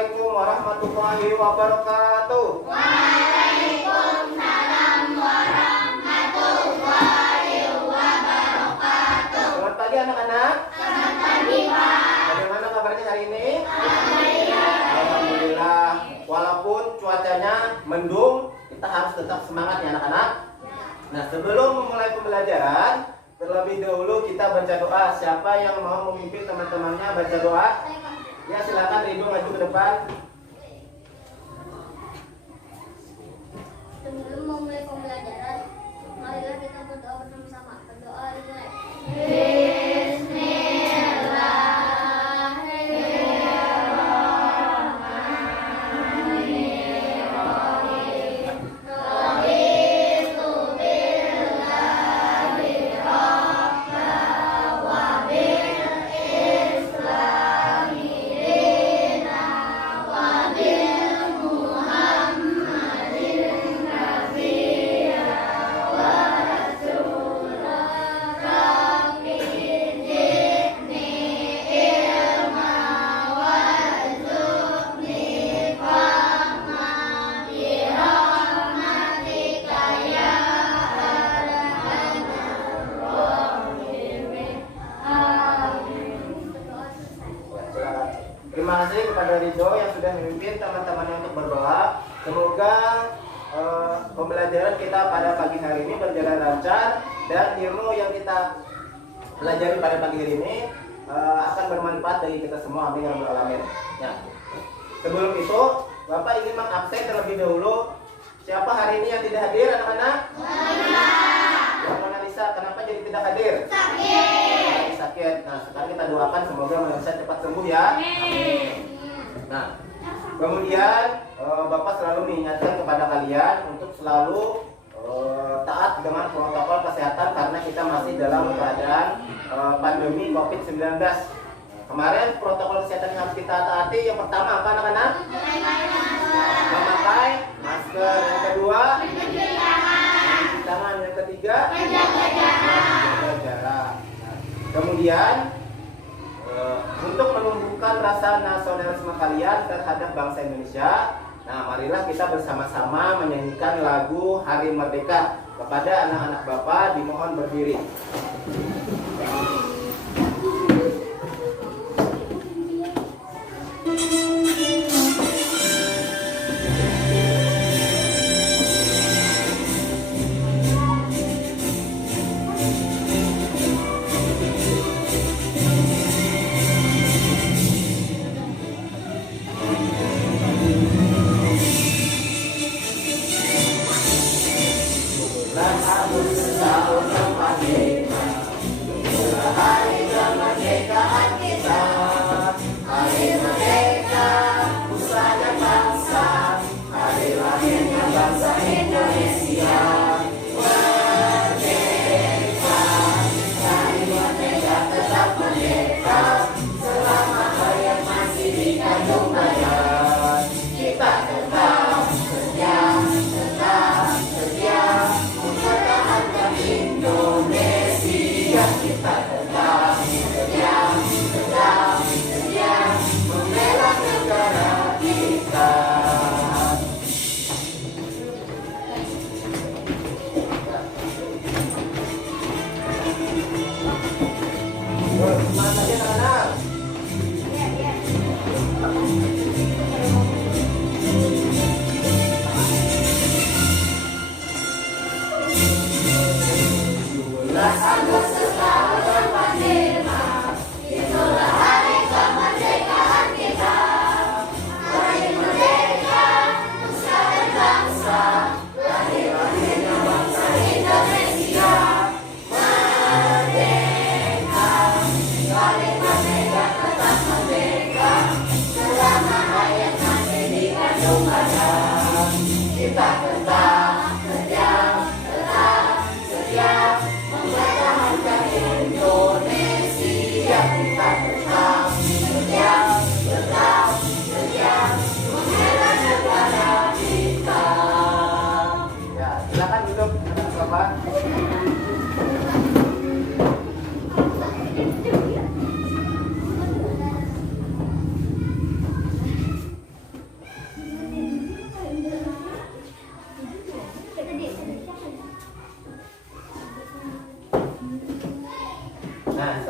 Assalamualaikum warahmatullahi wabarakatuh. Waalaikumsalam warahmatullahi wabarakatuh. Selamat pagi anak-anak. Selamat pagi, Pak. Bagaimana kabarnya hari ini? Alhamdulillah. Alhamdulillah. Walaupun cuacanya mendung, kita harus tetap semangat ya anak-anak. Nah, sebelum memulai pembelajaran, terlebih dahulu kita baca doa. Siapa yang mau memimpin teman-temannya baca doa? Ya, silakan Ridho maju ke depan. Sebelum memulai pembelajaran, marilah kita berdoa bersama-sama. Berdoa dimulai. Terima kasih kepada Ridho yang sudah memimpin teman-temannya untuk berdoa. Semoga pembelajaran kita pada pagi hari ini berjalan lancar dan ilmu yang kita pelajari pada pagi hari ini akan bermanfaat bagi kita semua. Amin ya rabbal alamin. Ya. Sebelum itu, Bapak ingin mengabsen terlebih dahulu. Siapa hari ini yang tidak hadir, anak-anak? Yang Mona Lisa, kenapa jadi tidak hadir? Sakit. Nah, sekarang kita doakan semoga Mona Lisa cepat sembuh ya. Amin. Nah, kemudian Bapak selalu mengingatkan kepada kalian untuk selalu taat dengan protokol kesehatan karena kita masih dalam keadaan pandemi COVID-19. Kemarin protokol kesehatan yang harus kita taati yang pertama apa anak-anak? Memakai masker. Yang kedua, mencuci tangan. Yang ketiga, menjaga jarak. Kemudian untuk menumbuhkan rasa nasionalisme kalian terhadap bangsa Indonesia, nah marilah kita bersama-sama menyanyikan lagu Hari Merdeka. Kepada anak-anak Bapak dimohon berdiri.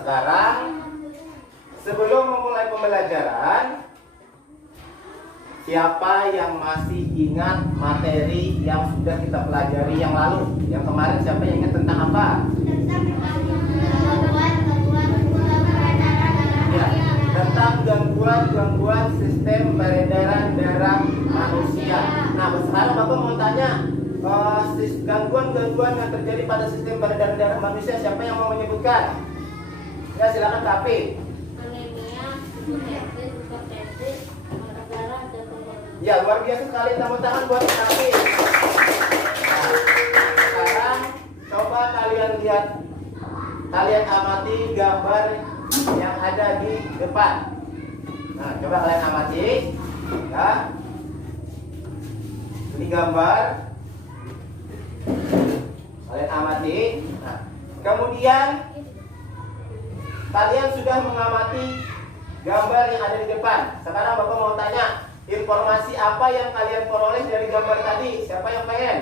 sekarang sebelum memulai pembelajaran, siapa yang masih ingat materi yang sudah kita pelajari yang lalu? Yang kemarin siapa yang ingat tentang apa? Ya, tentang gangguan sistem peredaran darah manusia. Nah, sekarang Bapak mau tanya, gangguan yang terjadi pada sistem peredaran darah manusia, siapa yang mau menyebutkan? Ya, silakan Kak Api. Anemia, hipertensi, darah dan tenggorokan. Ya, luar biasa sekali, tepuk tangan buat Kak Api. Nah, sekarang coba kalian lihat, kalian amati gambar yang ada di depan. Nah, coba kalian amati, ya. Ini gambar. Kalian amati. Nah, kemudian kalian sudah mengamati gambar yang ada di depan. Sekarang Bapak mau tanya, informasi apa yang kalian peroleh dari gambar tadi? Siapa yang pengen?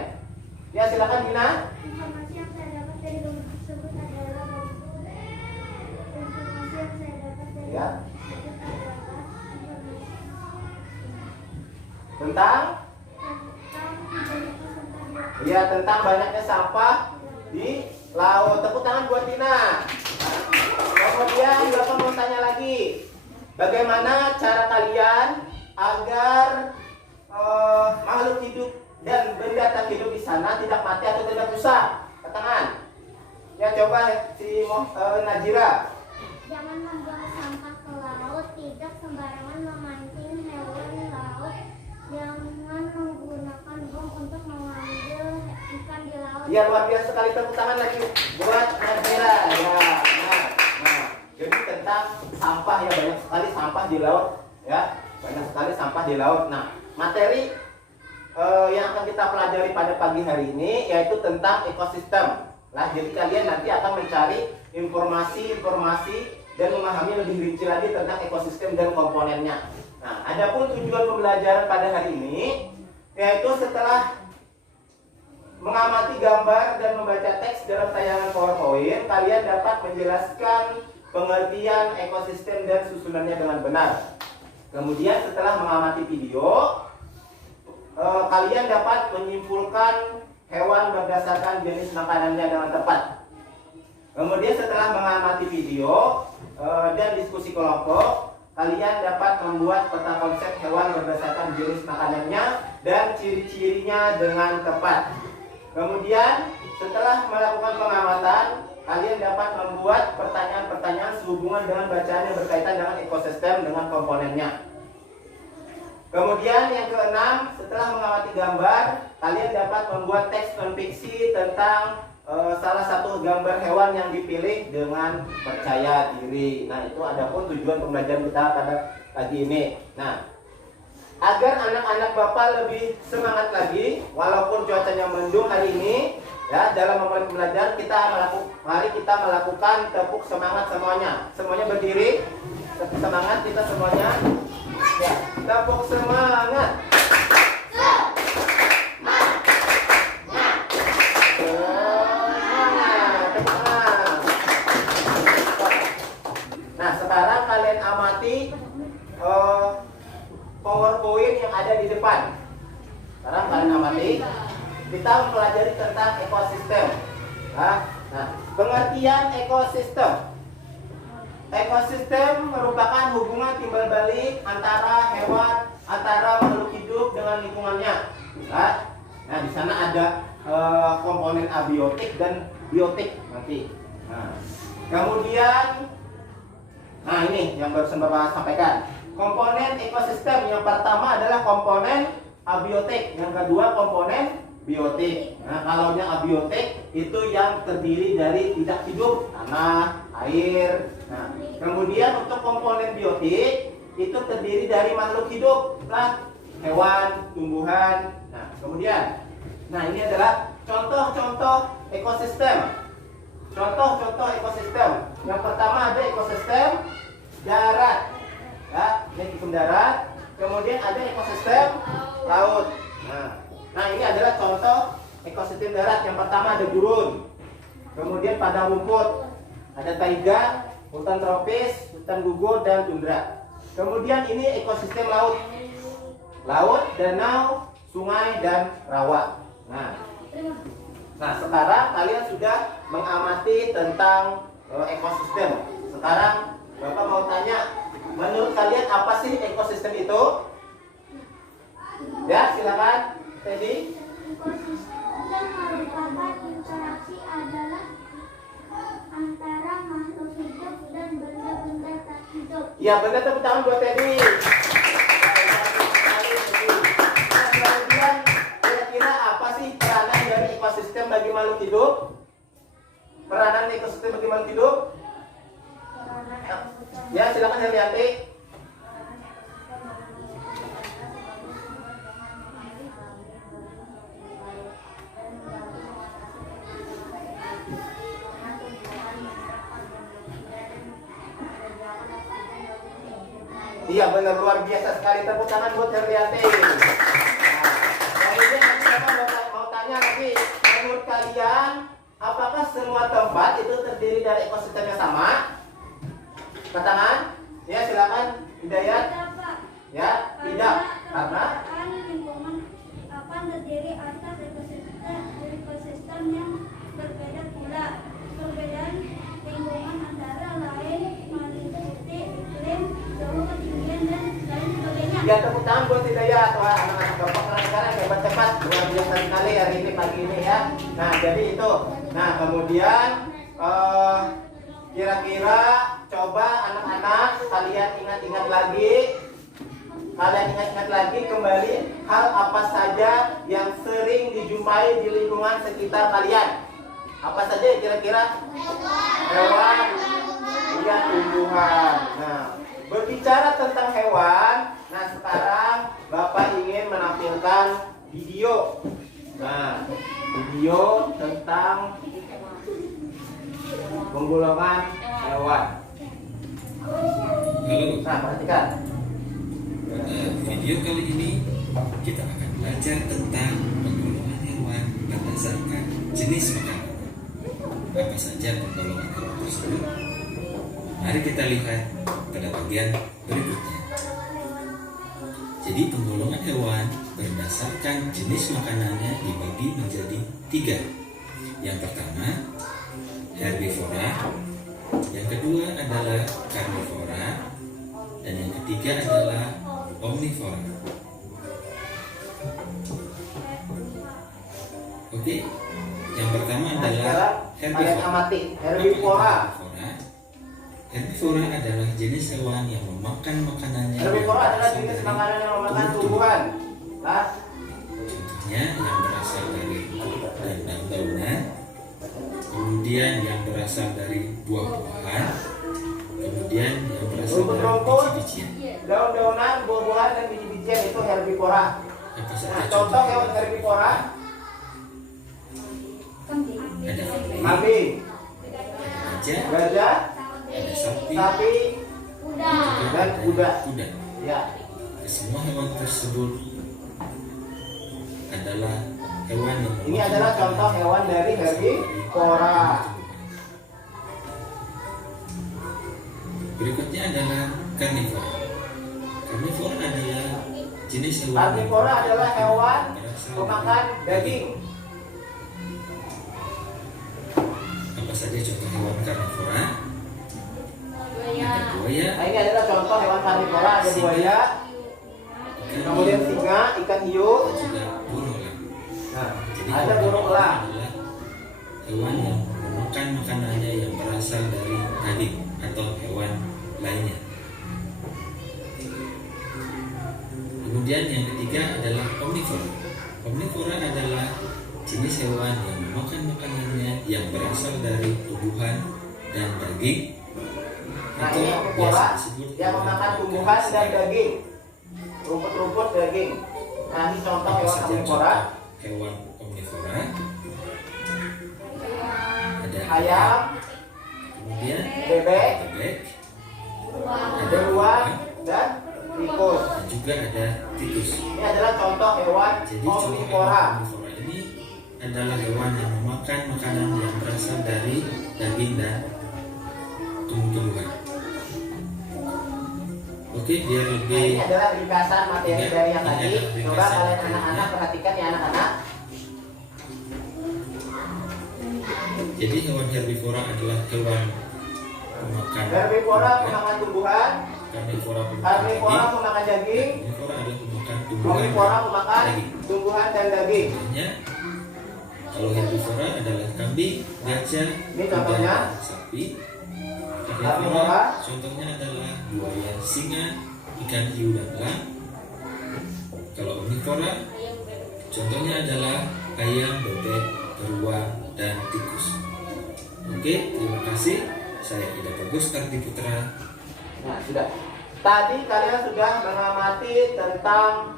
Ya, silakan Dina. Informasi yang saya dapat dari gambar tersebut adalah Ya. Tentang? Ya, tentang banyaknya sampah di laut. Tepuk tangan buat Dina. Kemudian Bapak mau tanya lagi, bagaimana cara kalian agar makhluk hidup dan benda tak hidup di sana tidak mati atau tidak rusak? Ke tangan. Ya, coba si Najira. Jangan membuang sampah ke laut, tidak sembarangan memancing hewan laut, jangan menggunakan bom untuk mengambil ikan di laut. Ya, luar biasa sekali, tepuk tangan lagi buat Najira. Ya, nah, jadi tentang sampah, ya, banyak sekali sampah di laut, ya, banyak sekali sampah di laut. Nah, materi yang akan kita pelajari pada pagi hari ini yaitu tentang ekosistem. Nah, jadi kalian nanti akan mencari informasi dan memahami lebih rinci lagi tentang ekosistem dan komponennya. Nah, adapun tujuan pembelajaran pada hari ini yaitu setelah mengamati gambar dan membaca teks dalam tayangan PowerPoint, kalian dapat menjelaskan pengertian ekosistem dan susunannya dengan benar. Kemudian setelah mengamati video, kalian dapat menyimpulkan hewan berdasarkan jenis makanannya dengan tepat. Kemudian setelah mengamati video dan diskusi kelompok, kalian dapat membuat peta konsep hewan berdasarkan jenis makanannya dan ciri-cirinya dengan tepat. Kemudian setelah melakukan pengamatan, kalian dapat membuat pertanyaan-pertanyaan sehubungan dengan bacaan yang berkaitan dengan ekosistem dengan komponennya. Kemudian yang keenam, setelah mengamati gambar, kalian dapat membuat teks non-fiksi tentang salah satu gambar hewan yang dipilih dengan percaya diri. Nah, itu adapun tujuan pembelajaran kita pada pagi ini. Nah, agar anak-anak Bapak lebih semangat lagi, walaupun cuacanya mendung hari ini, ya, dalam memulai pembelajaran mari kita melakukan tepuk semangat semuanya. Semuanya berdiri, tepuk semangat kita semuanya. Ya, tepuk semangat. Nah, sekarang kalian amati PowerPoint yang ada di depan. Sekarang kalian amati. Kita mempelajari tentang ekosistem. Nah, pengertian ekosistem. Ekosistem merupakan hubungan timbal balik antara hewan, antara makhluk hidup dengan lingkungannya. Nah, di sana ada komponen abiotik dan biotik nanti. Nah, kemudian, ini yang barusan Bapak sampaikan. Komponen ekosistem yang pertama adalah komponen abiotik, yang kedua komponen biotik. Nah, kalau yang abiotik itu yang terdiri dari tidak hidup, tanah, air. Nah, kemudian untuk komponen biotik itu terdiri dari makhluk hidup, hewan, tumbuhan. Nah, kemudian, ini adalah contoh-contoh ekosistem. Contoh-contoh ekosistem. Yang pertama ada ekosistem darat. Ya, ini ekosistem darat. Kemudian ada ekosistem laut. Nah, ini adalah contoh ekosistem darat. Yang pertama ada gurun, kemudian padang rumput, ada taiga, hutan tropis, hutan gugur, dan tundra. Kemudian ini ekosistem laut. Laut, danau, sungai, dan rawa. Nah, sekarang kalian sudah mengamati tentang ekosistem. Sekarang Bapak mau tanya, menurut kalian apa sih ekosistem itu? Ya, silakan, Teddy. Ekosistem merupakan interaksi adalah antara makhluk hidup dan benda-benda tak hidup. Ya, benar, tepuk tangan buat Teddy. Nah, kemudian kira-kira apa sih peranan dari ekosistem bagi makhluk hidup? Peranan ekosistem bagi makhluk hidup? Ya, silakan Herlianti. Iya, benar, luar biasa sekali, tepuk tangan buat Herlianti. Nah, kemudian nanti Bapak mau tanya lagi, menurut kalian apakah semua tempat itu terdiri dari ekosistem yang sama? Tangan? Ya, silakan Hidayat. Ya, tidak. Karena lingkungan akan terdiri atas ekosistem yang berbeda pula. Perbedaan lingkungan antara lain meliputi iklim, suhu, ketinggian, dan lain sebagainya. ya, tepuk tangan buat Hidayat. Wah, anak-anak Bapak keren-keren, hebat-hebat, luar biasa sekali hari ini pagi ini ya. Nah, jadi itu. Nah, kemudian kira-kira coba anak-anak kalian ingat-ingat lagi kembali hal apa saja yang sering dijumpai di lingkungan sekitar kalian. Apa saja kira-kira? Hewan, iya, tumbuhan. Nah, berbicara tentang hewan, nah sekarang Bapak ingin menampilkan video. Nah, video tentang penggolongan hewan. Halo, Nah, perhatikan. pada video kali ini kita akan belajar tentang penggolongan hewan berdasarkan jenis makanan. Apa saja penggolongan hewan tersebut? Mari kita lihat pada bagian berikutnya. Jadi penggolongan hewan berdasarkan jenis makanannya dibagi menjadi 3. Yang pertama, herbivora. Yang kedua adalah karnivora. Dan yang ketiga adalah omnivora. Oke, yang pertama Nah, adalah sekarang kalian herbivora. amati herbivora. Herbivora adalah jenis hewan yang memakan makanannya. Herbivora yang adalah berasal jenis dari makanan yang memakan tumbuh-tumbuhan. tumbuhan. Nah, Contohnya yang berasal dari daun-daunan, kemudian yang berasal dari buah-buahan, kemudian yang berasal dari rumput-rumput, biji-bijian. daun-daunan, buah-buahan, dan biji-bijian itu herbivora. Apa saja Nah, contoh hewan herbivora, Ada kambing, kambing, gajah, gajah, ada sapi, sapi, dan kuda. kuda. Ya, Semua hewan tersebut adalah hewan yang ini adalah contoh hewan dari herbivora. Berikutnya adalah karnivora. Karnivora adalah jenis hewan. Karnivora adalah hewan berasal pemakan dari daging. Apa saja contoh hewan karnivora? Ada buaya, Nah, ini adalah contoh hewan karnivora, ada buaya, ikan kemudian hiu, singa, ikan hiu. dan juga burung elang. Nah, Jadi ada burung elang. adalah hewan yang memakan makanannya yang berasal dari daging atau hewan lainnya. Kemudian yang ketiga adalah omnivora. Omnivora adalah jenis hewan yang memakan makanannya yang berasal dari tumbuhan dan daging. Nah, Atau ini biasa omnivora disebut yang memakan tumbuhan dan daging, rumput-rumput, daging. Nah, ini contoh Apa hewan saja omnivora. contoh hewan omnivora? Ada Ayam, kemudian bebek, bebek, beruang, dan tikus. dan juga ada tikus. Ini adalah contoh hewan Jadi contoh hewan omnivora. omnivora ini adalah hewan yang memakan makanan yang berasal dari daging dan tumbuhan. tumbuh-tumbuhan. Oke, biar Nah, lebih ini adalah ringkasan materi Ingat, dari yang ini tadi. adalah Coba ringkasan kalian materinya. anak-anak perhatikan ya anak-anak. jadi hewan herbivora adalah hewan pemakan Herbivora tumbuhan. memakan tumbuhan, Karnivora pemakan karnivora daging. memakan daging, Omnivora adalah pemakan tumbuhan omnivora dan memakan daging. tumbuhan dan daging. Contohnya, kalau herbivora adalah kambing, gajah, Ini kuda, contohnya. dan sapi. Karnivora. Karnivora contohnya adalah buaya, singa, ikan hiu, dan elang. Kalau omnivora contohnya adalah ayam, bebek, beruang, dan tikus. Oke, terima kasih. Saya Ida Bagus Ardi Putra. Nah, sudah. Tadi kalian sudah mengamati tentang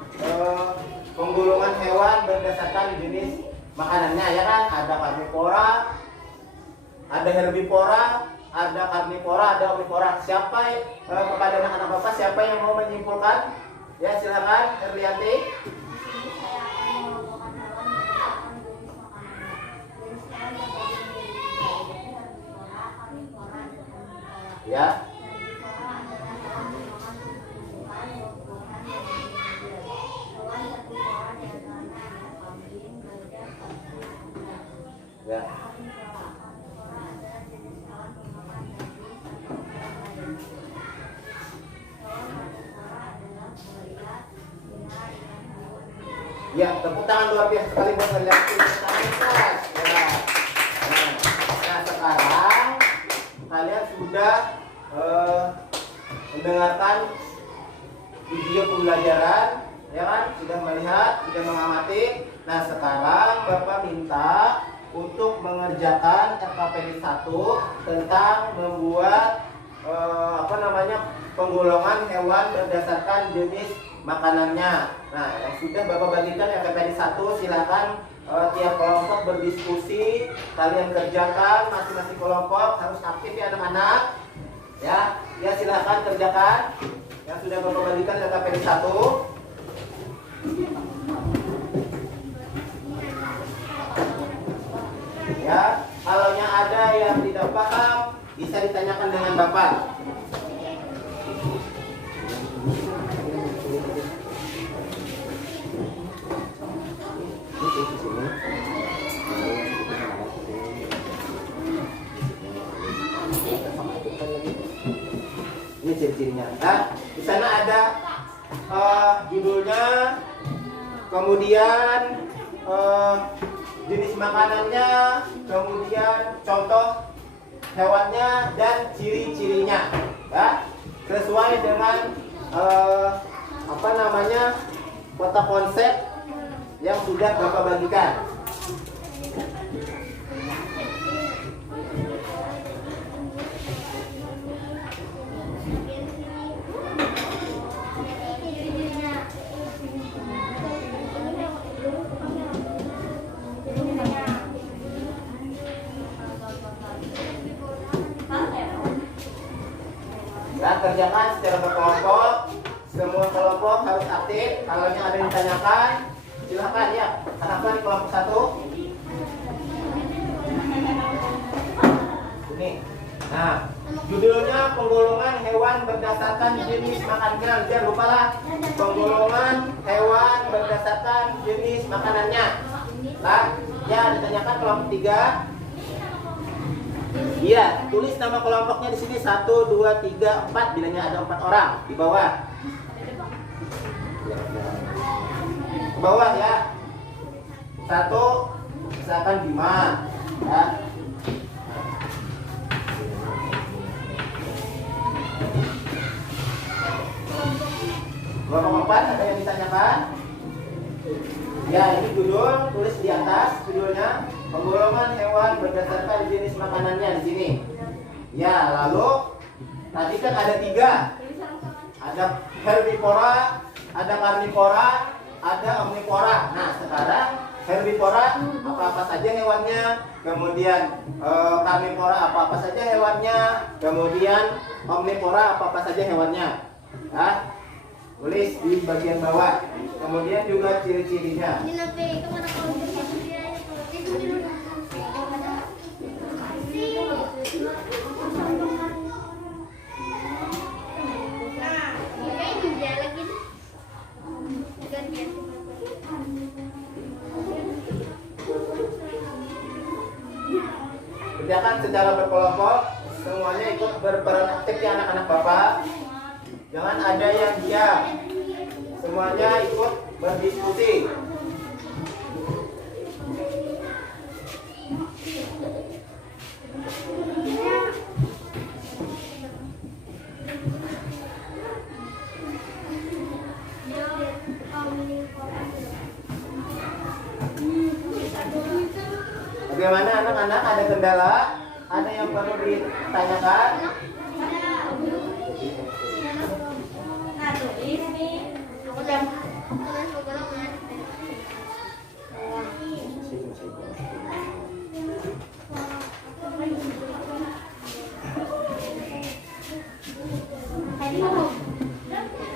penggolongan hewan berdasarkan jenis makanannya, ya kan? Ada karnivora, ada herbivora, ada karnivora, ada omnivora. Siapa kepada anak-anak Bapak siapa yang mau menyimpulkan? Ya, silakan Herlianti. Ya. Ya. Ya, tepuk tangan luar biasa sekali buat Herlianti. Tepuk tangan keras. Ya. Nah, sekarang kalian sudah mendengarkan video pembelajaran, ya kan? Sudah melihat, sudah mengamati. Nah, sekarang Bapak minta untuk mengerjakan RKPD 1 tentang membuat penggolongan hewan berdasarkan jenis makanannya. Nah, yang sudah Bapak bagikan RKPD 1, silakan tiap kelompok berdiskusi, kalian kerjakan, masing-masing kelompok harus aktif ya anak-anak. Ya, silakan kerjakan yang sudah Bapak bagikan RKPD 1. Ya, kalau ada yang tidak paham bisa ditanyakan dengan Bapak. Ini ciri-cirinya. Nah, di sana ada judulnya, kemudian jenis makanannya, kemudian contoh hewannya dan ciri-cirinya. Ya, sesuai dengan kota konsep yang sudah Bapak bagikan. Ya, kerjakan secara berkelompok. Semua kelompok harus aktif. Kalau yang ada yang ditanyakan, silahkan ya. Anak-anak di kelompok 1. Ini. Nah, judulnya penggolongan hewan berdasarkan jenis makanannya. Jangan lupa lah, penggolongan hewan berdasarkan jenis makanannya. Nah, ya ditanyakan kelompok 3. Iya, tulis nama kelompoknya di sini 1, 2, 3, 4 bilanya ada 4 orang di bawah. Ke bawah ya. 1 misalkan Bima, ya. Kelompok 4 ada yang ditanyakan? Ya, ini judul, tulis di atas judulnya penggolongan hewan berdasarkan jenis makanannya di sini. Ya, lalu tadi kan ada 3. Ada herbivora, ada karnivora, ada omnivora. Nah, sekarang herbivora apa-apa saja hewannya, kemudian karnivora apa-apa saja hewannya, kemudian omnivora apa-apa saja hewannya. Nah, tulis di bagian bawah. Kemudian juga ciri-cirinya. ditanyakan secara berkelompok, semuanya ikut berperan aktif ya anak-anak Bapak. Jangan ada yang diam. Semuanya ikut berdiskusi. Bagaimana anak-anak, ada kendala? Ada yang perlu ditanyakan?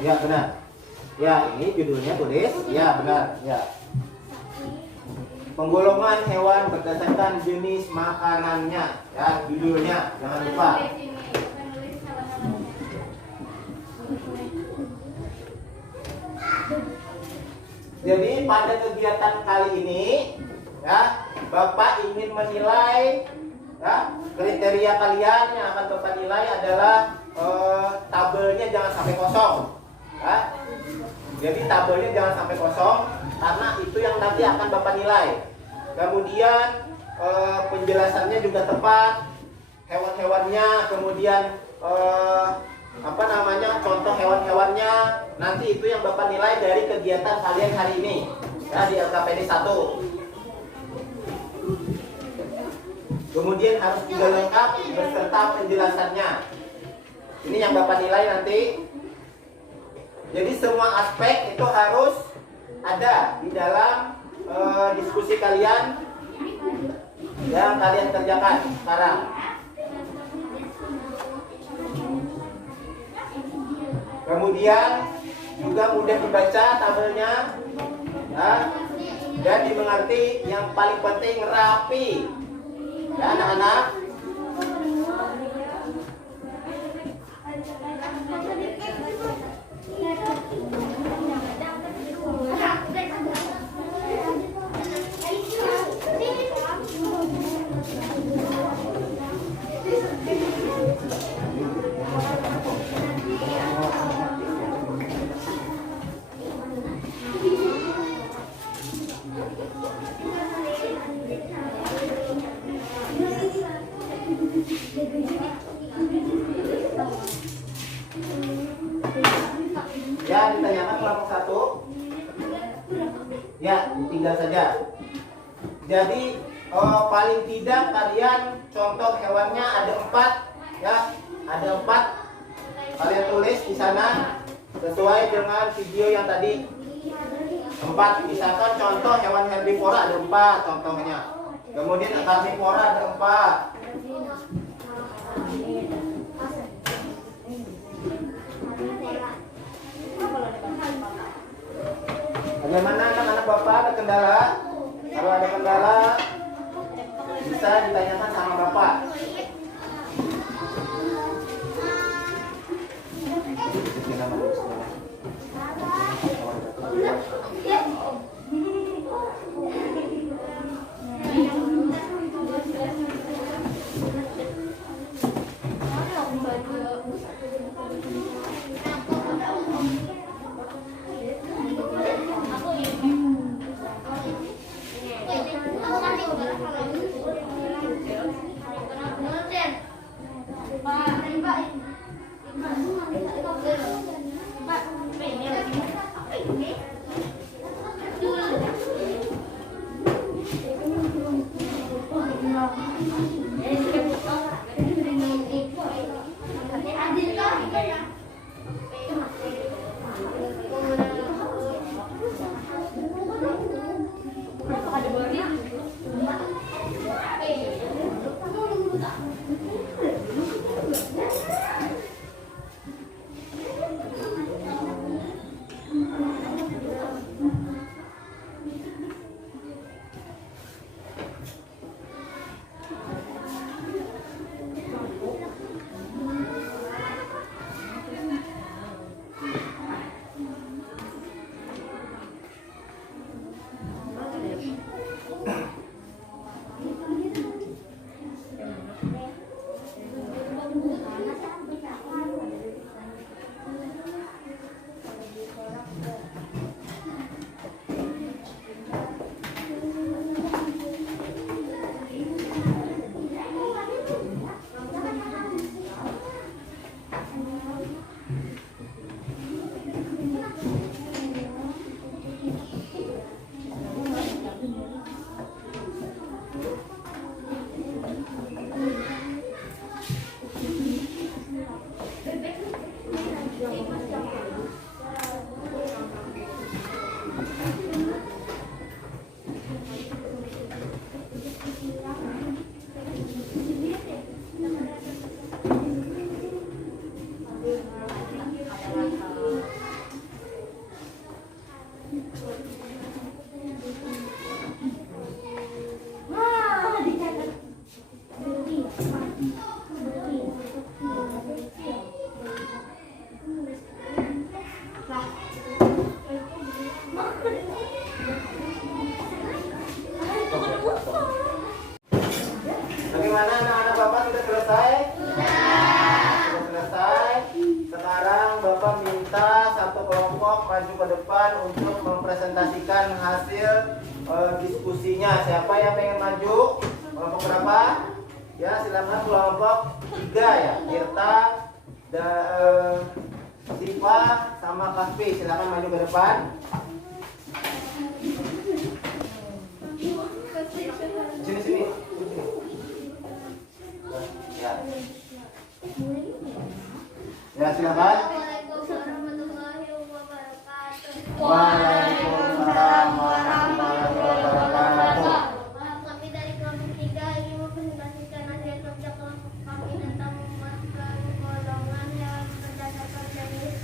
Ya benar. Ya ini judulnya tulis. Ya benar. Ya. Penggolongan hewan berdasarkan jenis makanannya. Ya judulnya jangan lupa. Jadi pada kegiatan kali ini, ya Bapak ingin menilai, ya kriteria kalian yang akan Bapak nilai adalah tabelnya jangan sampai kosong, ya. Jadi tabelnya jangan sampai kosong karena itu yang nanti akan Bapak nilai. Kemudian penjelasannya juga tepat, hewan-hewannya, kemudian contoh hewan-hewannya, nanti itu yang Bapak nilai dari kegiatan kalian hari ini ya di LKPD 1. Kemudian harus juga lengkap beserta penjelasannya. Ini yang Bapak nilai nanti. Jadi semua aspek itu harus ada di dalam diskusi kalian yang kalian kerjakan sekarang. Kemudian juga mudah dibaca tabelnya, ya, dan dimengerti. Yang paling penting rapi, ya anak-anak. Ya, ditanyakan kelompok 1. Ya, tinggal saja. Jadi paling tidak kalian contoh hewannya ada 4, ya, ada 4. Kalian tulis di sana sesuai dengan video yang tadi. 4. Misalkan contoh hewan herbivora ada 4 contohnya. Kemudian karnivora ada 4. Bagaimana anak-anak Bapak, ada kendala? Kalau ada kendala bisa ditanyakan sama Bapak. maju ke depan untuk mempresentasikan hasil diskusinya. Siapa yang pengen maju? Kelompok berapa? Ya, silakan kelompok 3 ya. Tirta, Siva sama Kaspi, silakan maju ke depan. Sini. Ya. Ya, silakan. Waalaikumsalam warahmatullahi wabarakatuh. Kami dari kelompok 3 ingin mempresentasikan hasil kerja kelompok kami tentang memasukkan golongan yang berdasarkan jenis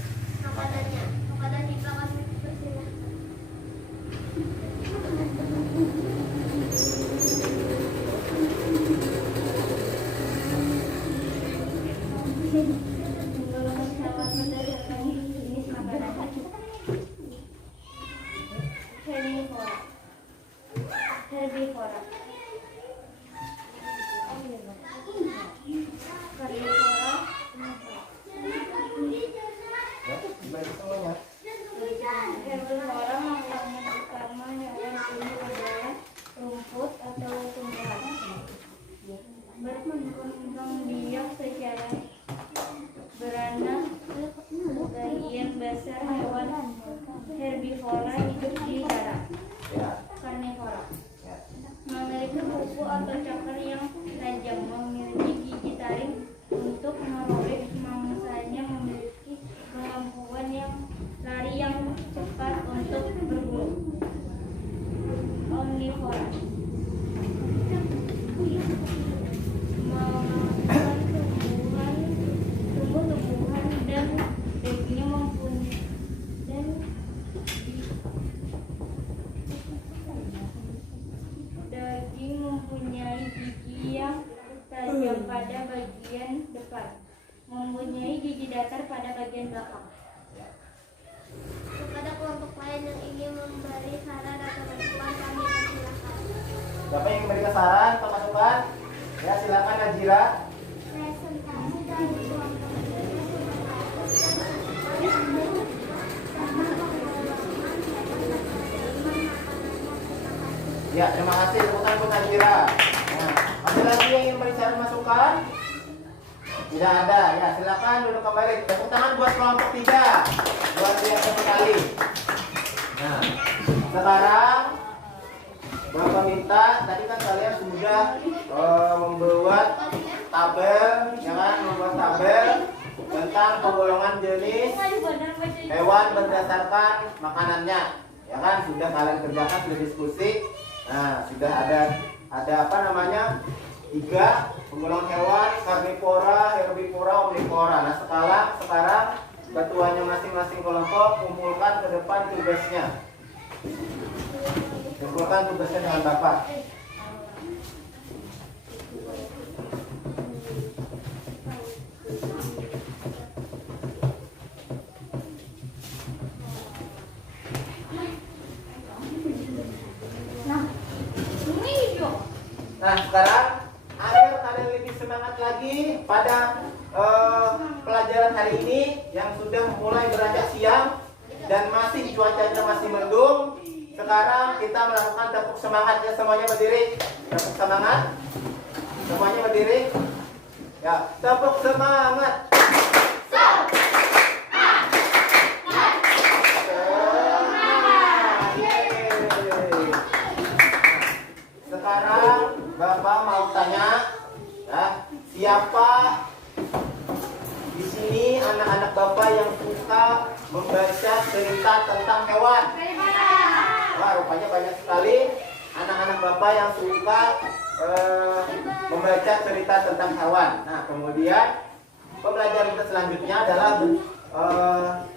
makanannya. Kepada Siva kami persilahkan. Golongan hewan berdasarkan jenis makanan. Herbivora. Karnivora. Ya, baik semuanya. Herbivora makanan utama hewan ini adalah rumput atau tumbuhan. Berkembang biak secara beranak. Bagian besar hewan herbivora hidup di darat. Ya. Karnivora Ya. memiliki kuku atau cakar yang tajam, memiliki gigi taring untuk merobek mangsanya, memiliki kemampuan yang lari yang cepat untuk berburu. Omnivora memakan tumbuh-tumbuhan dan daging mempunyai gigi yang tajam pada bagian depan, mempunyai gigi datar pada bagian belakang. Kepada kelompok lain yang ingin memberi saran atau masukan, kami persilakan. Siapa yang memberikan saran atau masukan? Ya, silakan Najira. Presentasi dari kelompok Ya, terima kasih tepukan buat Najira. Nah, ada lagi yang ingin memberi saran masukan? Tidak ada. Ya, silakan duduk kembali. Tepuk tangan buat kelompok 3. Luar biasa sekali. Nah, sekarang Bapak minta, tadi kan kalian sudah membuat tabel, ya kan, membuat tabel tentang penggolongan jenis hewan berdasarkan makanannya, ya kan, sudah kalian kerjakan, sudah diskusi. Nah, sudah ada apa namanya 3 penggolongan hewan: karnivora, herbivora, omnivora. Nah, sekarang ketuanya masing-masing kelompok kumpulkan ke depan tugasnya. Kumpulkan tugasnya dengan Bapak. Nah, sekarang agar kalian lebih semangat lagi pada pelajaran hari ini yang sudah mulai beranjak siang dan masih cuacanya masih mendung. Sekarang kita melakukan tepuk semangat ya, semuanya berdiri. Tepuk semangat. Semuanya berdiri. Ya, tepuk semangat. Sekarang Bapak mau tanya, ya, siapa di sini anak-anak Bapak yang suka membaca cerita tentang hewan? Wah, rupanya banyak sekali anak-anak Bapak yang suka membaca cerita tentang hewan. Nah, kemudian pembelajaran kita selanjutnya adalah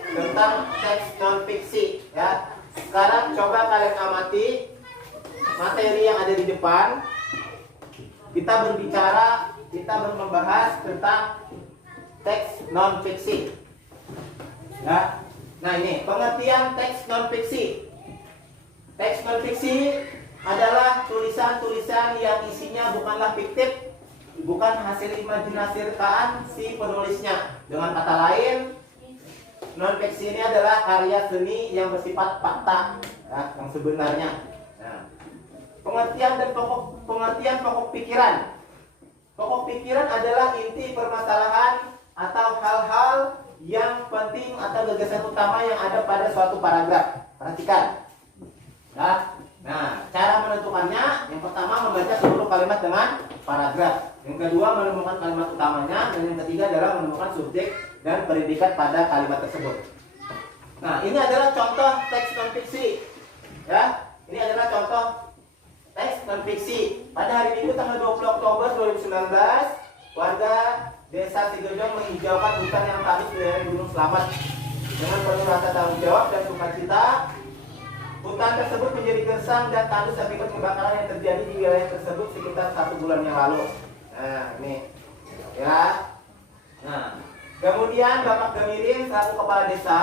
tentang teks non fiksi. Ya, sekarang coba kalian amati materi yang ada di depan. Kita membahas tentang teks non fiksi. Ya. Nah, ini pengertian teks non fiksi. Teks non fiksi adalah tulisan-tulisan yang isinya bukanlah fiktif, bukan hasil imajinasi rekaan si penulisnya. Dengan kata lain, non fiksi ini adalah karya seni yang bersifat fakta, ya, yang sebenarnya. Nah, pengertian dan pengertian pokok pikiran. Pokok pikiran adalah inti permasalahan atau hal-hal yang penting atau gagasan utama yang ada pada suatu paragraf. Perhatikan. Nah, cara menentukannya, yang pertama membaca seluruh kalimat dengan paragraf. Yang kedua menemukan kalimat utamanya, dan yang ketiga adalah menemukan subjek dan predikat pada kalimat tersebut. Nah, ini adalah contoh teks non fiksi. Ya, ini adalah contoh teks non fiksi. Pada hari Minggu tanggal 20 Oktober 2019, warga Desa Sigedong menghijaukan hutan yang tandus di lereng Gunung Slamet dengan penuh rasa tanggung jawab dan sukacita. Hutan tersebut menjadi gersang dan tandus akibat kebakaran yang terjadi di wilayah tersebut sekitar 1 bulan yang lalu. Nah, ini ya. Nah, kemudian Bapak Gemirin selaku kepala desa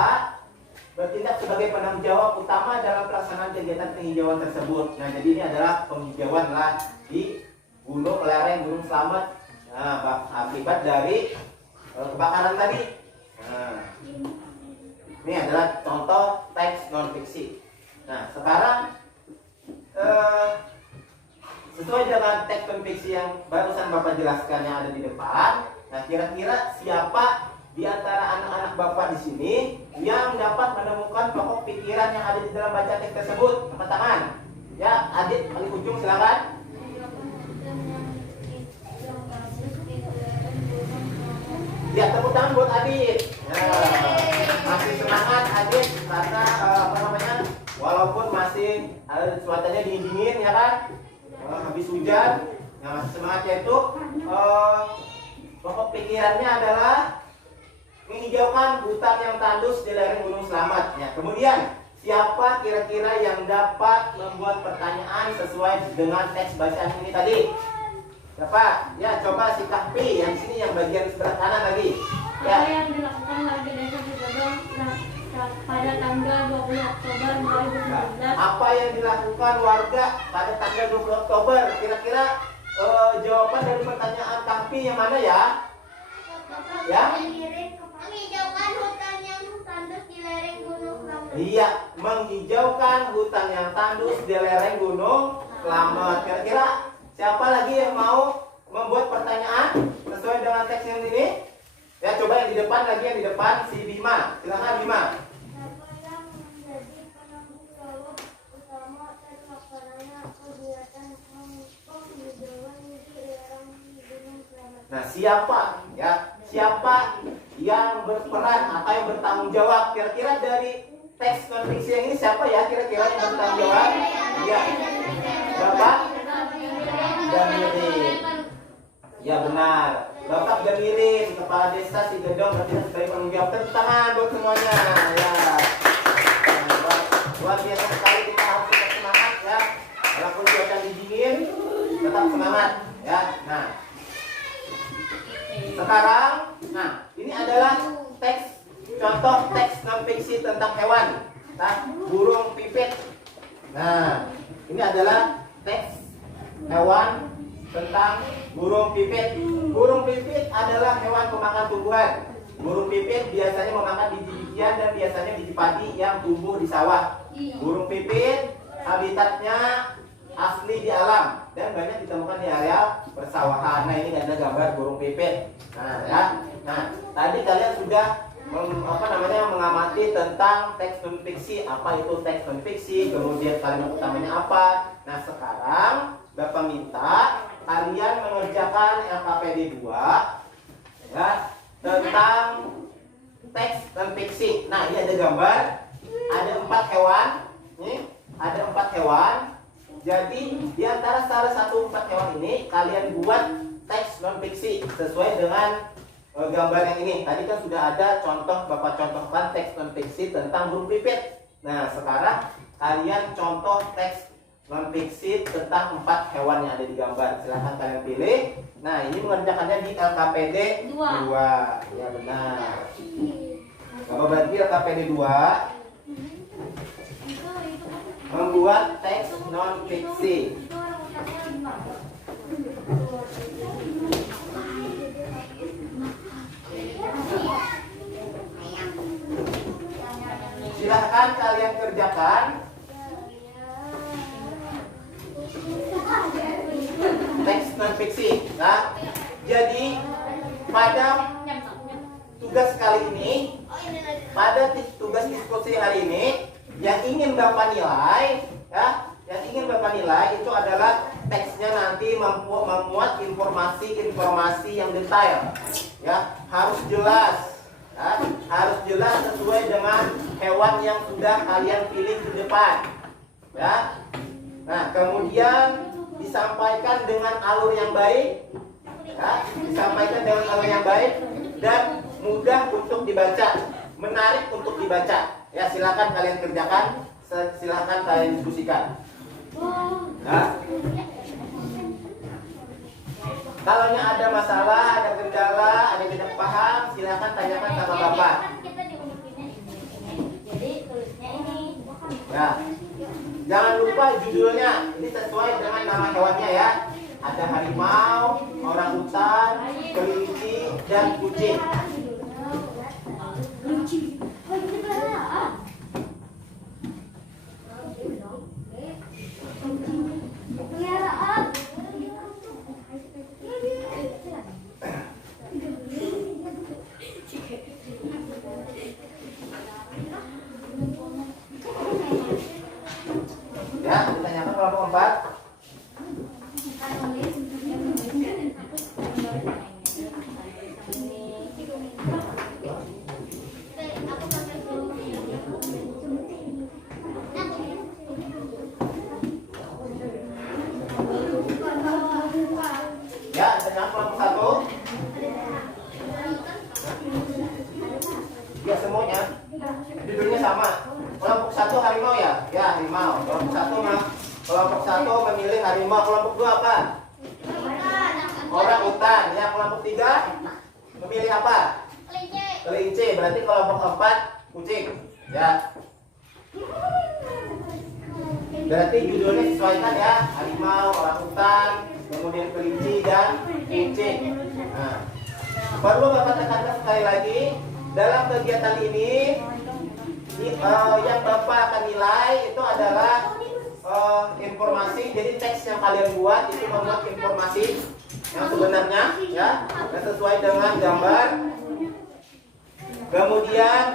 bertindak sebagai penanggung jawab utama dalam pelaksanaan kegiatan penghijauan tersebut. Nah, jadi ini adalah penghijauan lah di gunung lereng Gunung Slamet. Nah, akibat dari kebakaran tadi. Nah, ini adalah contoh teks non fiksi. Nah, sekarang sesuai dengan teks non fiksi yang barusan Bapak jelaskan yang ada di depan. Nah, kira-kira siapa di antara anak-anak Bapak di sini yang dapat menemukan pokok pikiran yang ada di dalam baca teks tersebut? Angkat tangan. Ya, Adit paling ujung silakan. Ya, tepuk tangan buat Adit. Nah, masih semangat Adit karena walaupun masih cuacanya dingin ya kan, habis hujan. Nah, masih semangatnya itu pokok pikirannya adalah menghijaukan hutan yang tandus di lereng Gunung Slamet. Ya, kemudian siapa kira-kira yang dapat membuat pertanyaan sesuai dengan teks bacaan ini tadi? Siapa? Ya, coba si Kahpi yang sini yang bagian sebelah kanan lagi. Ya. Apa yang dilakukan warga Desa Sigedong pada tanggal 20 Oktober 2019? Apa yang dilakukan warga pada tanggal 20 Oktober? Kira-kira jawaban dari pertanyaan Kahpi yang mana ya? Ya? Menghijaukan hutan yang tandus di lereng Gunung Slamet. Iya, menghijaukan hutan yang tandus di lereng Gunung Slamet. Kira-kira siapa lagi yang mau membuat pertanyaan sesuai dengan teks yang ini? Ya, coba yang di depan lagi, yang di depan si Bima. Silakan Bima. Siapa yang menjadi penanggung jawab utama dan laksananya kegiatan penghijauan di lereng Gunung Slamet? Nah, siapa ya? Siapa yang berperan atau yang bertanggung jawab? Kira-kira dari teks non fiksi yang ini siapa ya? Kira-kira yang bertanggung jawab? Iya. Bapak Gemirin. Ya, benar. Bapak Gemirin, kepala desa Sigedong bertindak sebagai penanggung jawab. Tepuk tangan buat semuanya. Ya. Nah, luar biasa sekali, kita harus tetap semangat ya. Walaupun cuaca dingin, tetap semangat ya. Nah, sekarang, nah ini adalah contoh teks non fiksi tentang hewan. Nah, burung pipit. Nah, ini adalah teks hewan tentang burung pipit. Burung pipit adalah hewan pemakan tumbuhan. Burung pipit biasanya memakan biji-bijian dan biasanya biji padi yang tumbuh di sawah. Burung pipit habitatnya asli di alam dan banyak ditemukan di area persawahan. Nah, ini ada gambar burung pipit. Nah, ya. Nah, tadi kalian sudah mengamati tentang teks non fiksi. Apa itu teks non fiksi? Kemudian kalimat utamanya apa? Nah, sekarang Bapak minta kalian mengerjakan LKPD 2 ya, tentang teks non fiksi. Nah, ini ada gambar, ada 4 hewan. Nih, ada 4 hewan. Jadi di antara salah satu 4 hewan ini kalian buat teks non fiksi sesuai dengan gambar yang ini. Tadi kan sudah ada contoh, Bapak contohkan teks non fiksi tentang burung pipit. Nah, sekarang kalian contoh teks non fiksi tentang 4 hewan yang ada di gambar. Silahkan kalian pilih. Nah, ini mengerjakannya di LKPD 2. Ya, benar. Bapak berarti LKPD 2 membuat teks non fiksi. silahkan kalian kerjakan teks non fiksi. Nah, jadi pada tugas kali ini, pada tugas diskusi hari ini, yang ingin Bapak nilai, ya, yang ingin Bapak nilai itu adalah teksnya nanti memuat informasi-informasi yang detail, ya, harus jelas, ya, harus jelas sesuai dengan hewan yang sudah kalian pilih di depan, ya. Nah, kemudian disampaikan dengan alur yang baik, ya, disampaikan dengan alur yang baik dan mudah untuk dibaca, menarik untuk dibaca. Ya, silakan kalian kerjakan, silakan kalian diskusikan. Ya. Kalau ada masalah, ada kendala, ada yang tidak paham, silakan tanyakan sama Bapak. Jadi tulisnya ini. Ya. Jangan lupa judulnya, ini sesuai dengan nama hewannya ya. Ada harimau, orangutan, kelinci, dan kucing. Ya, ditanyakan kelompok 4. Ya, ditanyakan kelompok 1. Ya, semuanya judulnya sama. Kelompok 1 harimau ya? Ya, harimau. Kelompok 1 memilih harimau. Kelompok 2 apa? Orang utan. Ya, kelompok 3 memilih apa? Kelinci. Berarti kelompok 4 kucing. Ya. Berarti judulnya sesuaikan ya. Harimau, orang utan, kemudian kelinci dan kucing. Nah, perlu Bapak tekankan sekali lagi, dalam kegiatan ini yang Bapak akan nilai itu adalah informasi. Jadi teks yang kalian buat itu memuat informasi yang sebenarnya ya, yang sesuai dengan gambar. Kemudian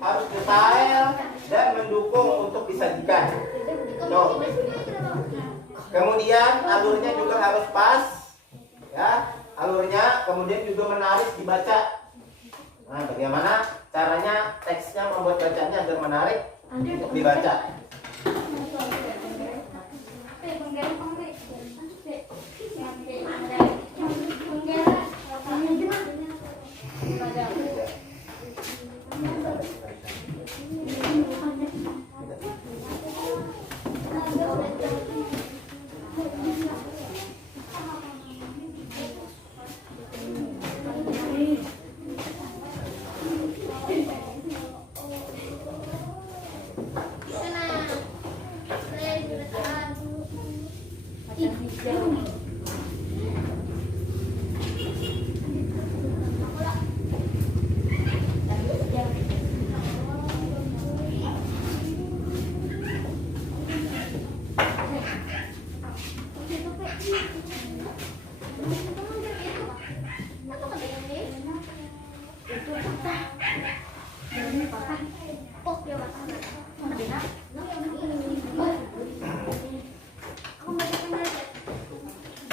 harus detail dan mendukung untuk disajikan. Tuh. Kemudian alurnya juga harus pas ya, alurnya kemudian juga menarik dibaca. Nah, bagaimana caranya teksnya membuat bacanya agar menarik untuk dibaca?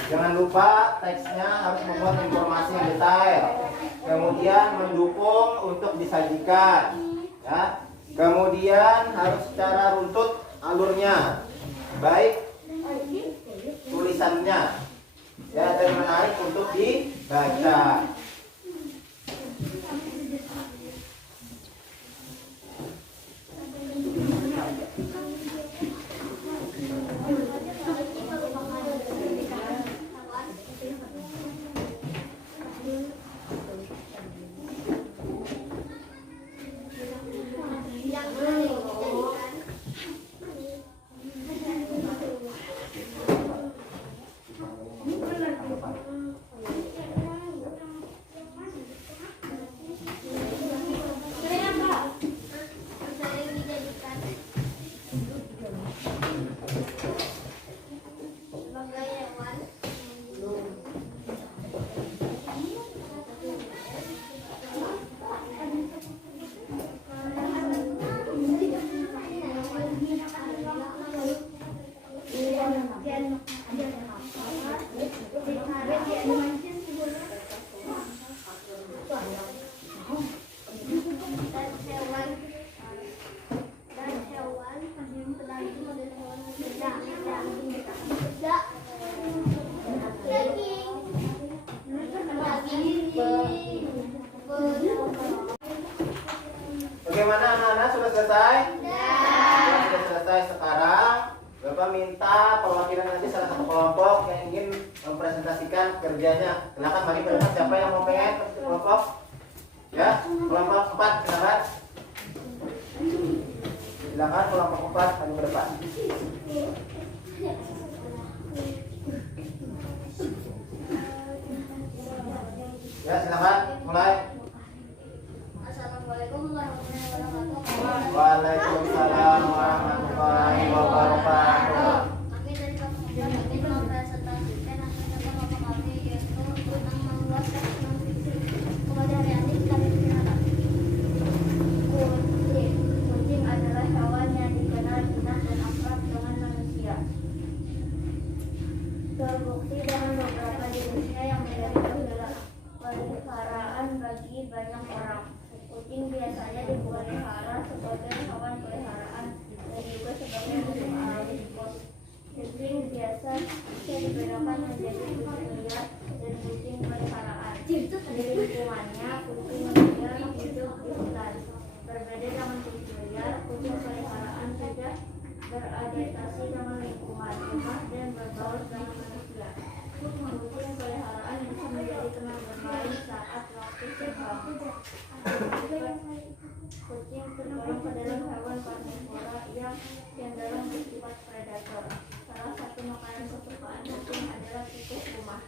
Jangan lupa teksnya harus membuat informasi yang detail, kemudian mendukung untuk disajikan, ya. Kemudian harus secara runtut alurnya, baik tulisannya, ya, dan menarik untuk dibaca. Bagaimana anak-anak, sudah selesai? Sudah selesai. Sekarang Bapak minta perwakilan nanti salah satu kelompok yang ingin mempresentasikan kerjanya. Silakan bagi ke depan, siapa yang mau pengen ke kelompok? Ya, kelompok 4 silakan. Silakan kelompok 4 maju ke depan. Ya, silakan mulai. Assalamualaikum warahmatullahi wabarakatuh. Waalaikumsalam warahmatullahi wabarakatuh. Kami dari kampung Jawa ingin mempresentasikan hasil kelompok kami yaitu tentang membuat teks non-fiksi. Kepada hari-hari kami perkenalkan. Kucing adalah hewan yang dikenal jinak dan akrab dengan manusia. Terbukti dengan beberapa jenisnya yang menjadi peliharaan bagi banyak orang. Kucing biasanya dipelihara sebagai hewan peliharaan dan juga sebagai musuh alami di kos. Kucing biasa bisa dibedakan menjadi kucing liar dan kucing peliharaan. Di lingkungannya, kucing liar hidup di hutan. Berbeda dengan kucing liar, kucing peliharaan sudah beradaptasi dengan lingkungan, rumah dan berbaur dengan manusia. Kucing peliharaan bisa menjadi teman bermain saat waktu senggang. Kucing tergolong ke dalam hewan karnivora yang cenderung bersifat predator. Salah satu makanan kesukaan kucing adalah tikus rumah.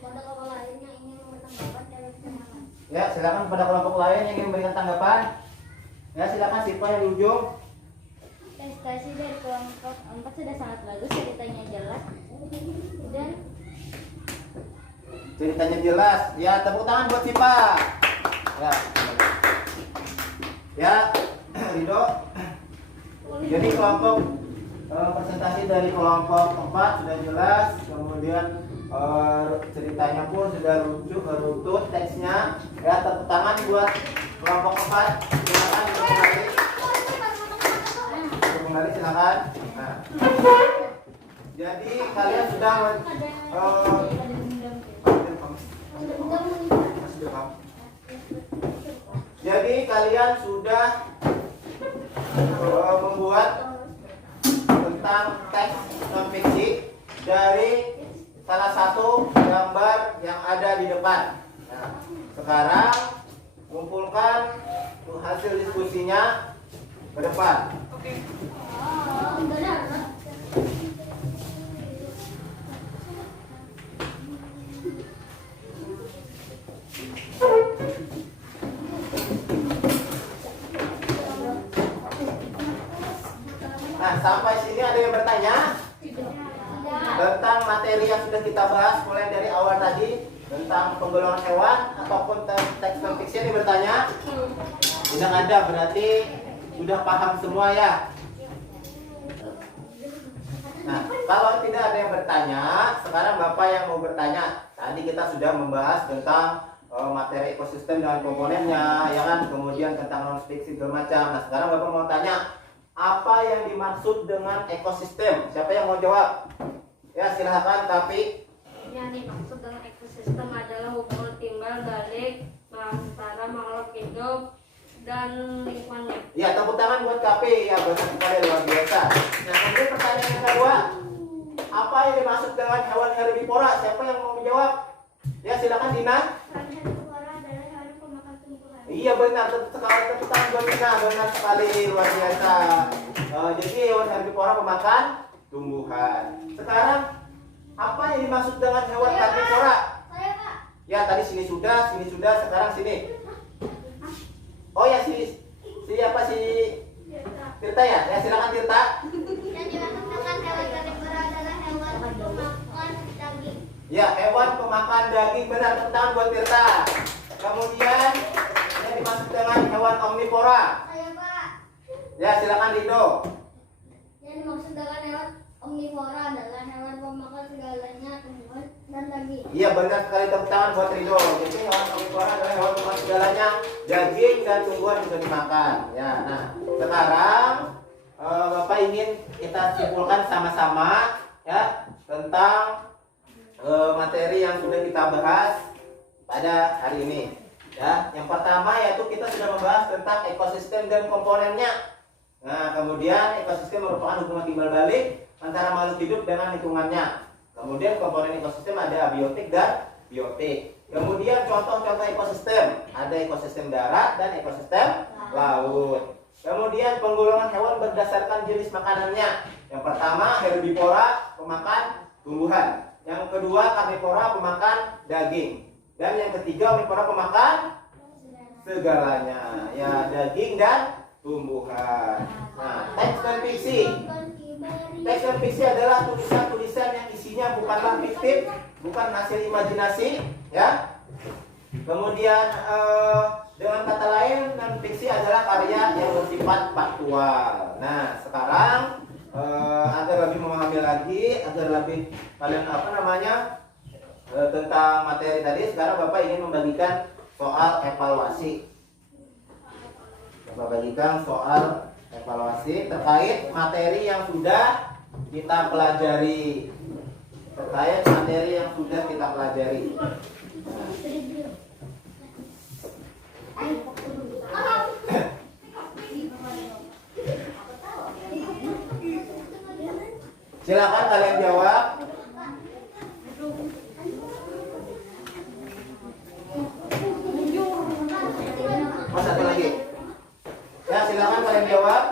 Pada kelompok lain yang ingin memberikan tanggapan dari kemana? Ya, silakan pada kelompok lain yang ingin memberikan tanggapan. Ya, silakan Sipa yang di ujung. Prestasi dari kelompok 4 sudah sangat bagus, ceritanya jelas dan Ceritanya jelas. Ya, tepuk tangan buat Sipa. Ya. Ya, Rido. Jadi kelompok presentasi dari kelompok 4 sudah jelas, kemudian ceritanya pun sudah runtut teksnya. Ya, tepuk tangan buat kelompok 4. Silakan kembali silakan. Nah. Jadi kalian sudah jadi kalian sudah membuat tentang teks non fiksi dari salah satu gambar yang ada di depan. Nah, sekarang kumpulkan hasil diskusinya ke depan. Nah, sampai sini ada yang bertanya tentang materi yang sudah kita bahas mulai dari awal tadi tentang penggolongan hewan ataupun teks non fiksi ini bertanya? Tidak ada, berarti sudah paham semua ya. Nah, kalau tidak ada yang bertanya, sekarang Bapak yang mau bertanya. Tadi kita sudah membahas tentang materi ekosistem dan komponennya, ya kan? Kemudian tentang non fiksi segala macam. Nah, sekarang Bapak mau tanya, apa yang dimaksud dengan ekosistem? Siapa yang mau jawab? Ya, silakan. Tapi yang dimaksud dengan ekosistem adalah hubungan timbal balik antara makhluk hidup dan lingkungannya. ya, tepuk tangan buat KP ya, benar sekali, luar biasa. Nah, kemudian pertanyaan yang kedua, apa yang dimaksud dengan hewan herbivora? Siapa yang mau menjawab? Ya, silakan Dina. Hewan herbivora adalah hewan pemakan tumbuhan. Iya benar, tepuk tangan buat Dina, benar sekali, luar biasa. Jadi hewan herbivora pemakan tumbuhan. Sekarang apa yang dimaksud dengan hewan karnivora? Saya, Pak. Ya, tadi sini sudah, sekarang sini. Oh ya, siapa si Tirta ya? Ya, silakan Tirta. Yang dimaksud dengan hewan karnivora adalah hewan pemakan daging. Ya, hewan pemakan daging, benar, tepuk tangan buat Tirta. Kemudian yang dimaksud dengan hewan omnivora. Saya, Pak. Ya, silakan Rido. Yang dimaksud dengan hewan omnivora adalah hewan pemakan segalanya, tumbuhan dan daging. Iya, benar sekali, tepuk tangan buat Rido. Jadi hewan omnivora adalah hewan pemakan segalanya, daging dan tumbuhan bisa dimakan. Ya, nah sekarang Bapak ingin kita simpulkan sama-sama ya tentang materi yang sudah kita bahas pada hari ini. Ya, yang pertama yaitu kita sudah membahas tentang ekosistem dan komponennya. Nah, kemudian ekosistem merupakan hubungan timbal balik antara makhluk hidup dengan lingkungannya. Kemudian komponen ekosistem ada abiotik dan biotik. Kemudian contoh-contoh ekosistem, ada ekosistem darat dan ekosistem laut. Kemudian penggolongan hewan berdasarkan jenis makanannya. Yang pertama herbivora, pemakan tumbuhan. Yang kedua karnivora, pemakan daging. Dan yang ketiga omnivora, pemakan segalanya. Ya, daging dan tumbuhan. Nah, teks dan fiksi. Teks dan fiksi adalah tulisan-tulisan yang isinya bukanlah fiktif, bukan hasil imajinasi, ya. Kemudian dengan kata lain, non fiksi adalah karya yang bersifat faktual. Nah, sekarang agar lebih memahami lagi, agar lebih kalian tentang materi tadi, sekarang Bapak ingin membagikan soal evaluasi. Bapak bagikan soal evaluasi terkait materi yang sudah kita pelajari. Terkait materi yang sudah kita pelajari. Silakan kalian jawab. Oh, satu lagi. Ya, silakan kalian jawab.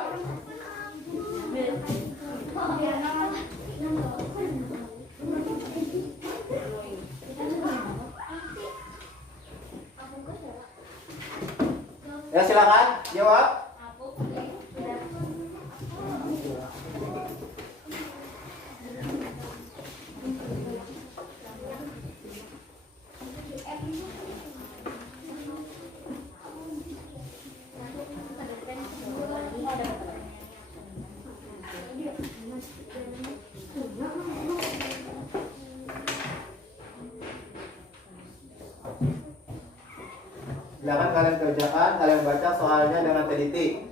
Ya, silakan jawab. Silakan kalian kerjakan, kalian baca soalnya dengan teliti.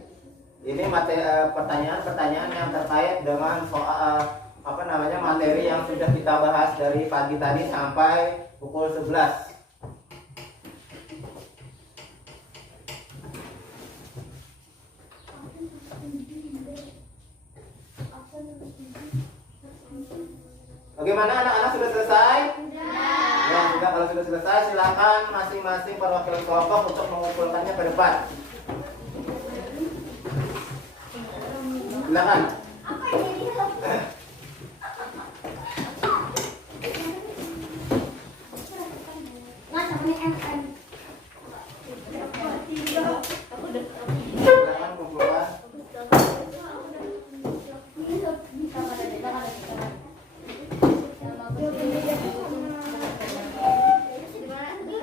Ini materi pertanyaan-pertanyaan yang terkait dengan soal materi yang sudah kita bahas dari pagi tadi sampai pukul 11. Bagaimana anak-anak, sudah selesai? Ya, sudah. Kalau sudah selesai, silakan masing-masing perwakilan kelompok untuk mengumpulkannya ke depan. Silakan. Silakan kumpulkan.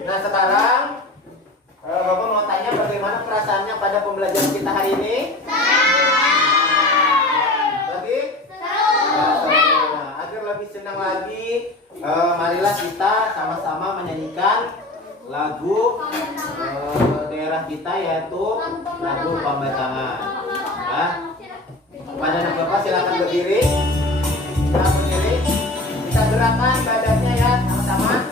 Nah, sekarang Bapak mau tanya bagaimana perasaannya pada pembelajaran kita hari ini? Lagi? Nah, agar lebih senang lagi, marilah kita sama-sama menyanyikan lagu daerah kita, yaitu lagu Pembatangan. Nah, pada anak Bapak silakan berdiri. Silakan berdiri. Kita gerakan badannya ya, sama-sama.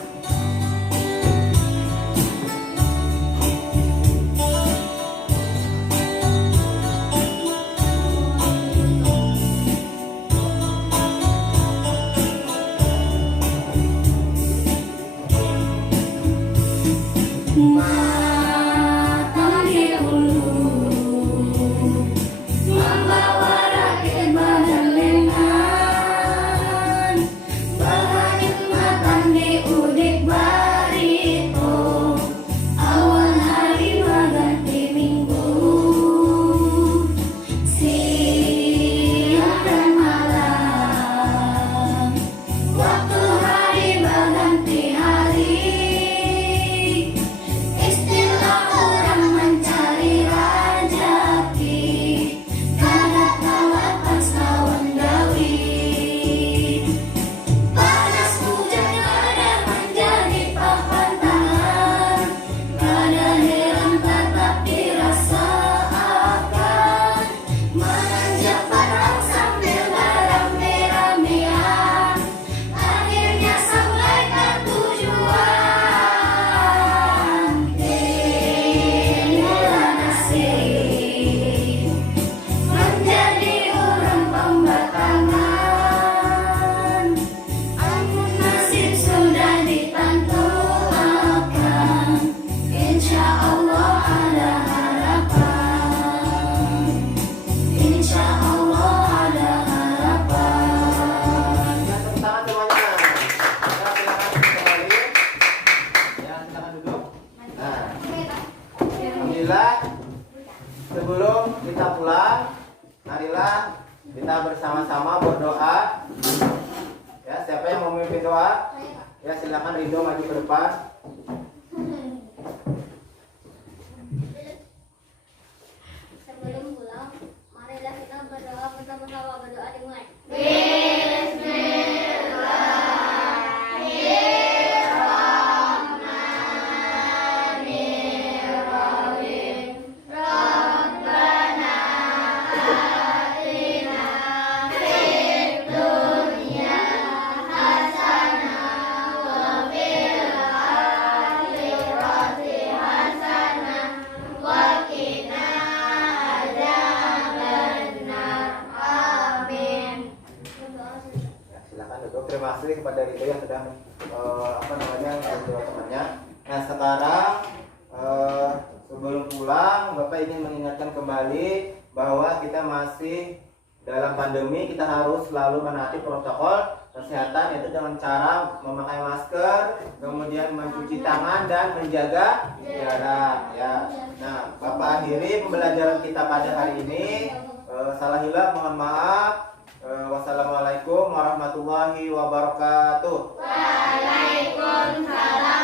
Waktu hari berganti hari, Alhamdulillah, sebelum kita pulang, marilah kita bersama-sama berdoa. Ya, siapa yang mau memimpin doa? Ya, silakan Ridho maju ke depan. Sebelum pulang, marilah kita berdoa bersama-sama. Berdoa dimulai. Ya, silakan duduk. Terima kasih kepada Ridho yang sudah membantu temannya. Nah, sekarang sebelum pulang, Bapak ingin mengingatkan kembali bahwa kita masih dalam pandemi, kita harus selalu menaati protokol kesehatan, yaitu dengan cara memakai masker, kemudian mencuci tangan dan menjaga jarak. Ya. Nah, Bapak akhiri pembelajaran kita pada hari ini. Salah hilaf mohon maaf. Wassalamualaikum warahmatullahi wabarakatuh. Waalaikumsalam.